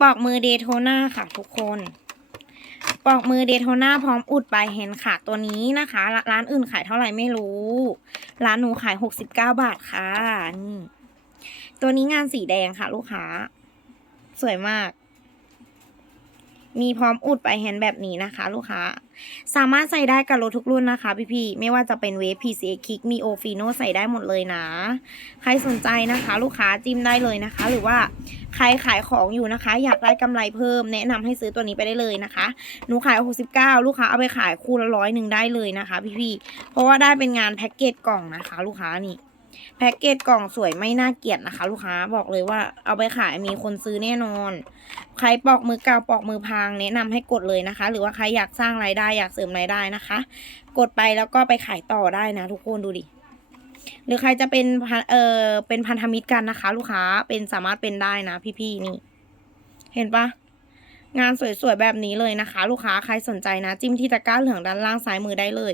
ปอกมือเดโทนาค่ะทุกคนปอกมือเดโทนาพร้อมอุดปลายเห็นค่ะตัวนี้นะคะ ร้านอื่นขายเท่าไหร่ไม่รู้ ร้านหนูขายหกสิบเก้าบาทค่ะนี่ตัวนี้งานสีแดงค่ะ ลูกค้า สวยมาก มีพร้อมอุดปลายแฮนด์แบบนี้นะคะ ลูกค้า สามารถใส่ได้กับรถทุกรุ่นนะคะ พี่ๆ ไม่ว่าจะเป็นเวฟ PCA Kick มีโอฟีโนใส่ได้หมดเลยนะ ใครสนใจนะคะ ลูกค้าจิ้มได้เลยนะคะ หรือว่าใครขายของอยู่นะคะ อยากได้กำไรเพิ่ม แนะนำให้ซื้อตัวนี้ไปได้เลยนะคะ หนูขาย 69 ลูกค้าเอาไปขายคู่ละร้อยหนึ่งได้เลยนะคะ พี่ๆ เพราะว่าได้เป็นงานแพ็กเกจกล่องนะคะ ลูกค้านี่ แพ็กเกจกล่องสวยไม่น่าเกลียดนะคะ ลูกค้าบอกเลยว่าเอาไปขายมีคนซื้อแน่นอน ใครปอกมือเก่าปอกมือพังแนะนำให้กดเลยนะคะ หรือว่าใครอยากสร้างรายได้อยากเสริมรายได้นะคะ กดไปแล้วก็ไปขายต่อได้นะ ทุกคนดูดิหรือใครจะเป็นพันเออเป็นพันธมิตรกันนะคะ ลูกค้าเป็นสามารถเป็นได้นะ พี่ๆนี่ เห็นปะงานสวยๆแบบนี้เลยนะคะ ลูกค้าใครสนใจนะ จิ้มที่ตะกร้าเหลืองด้านล่างซ้ายมือได้เลย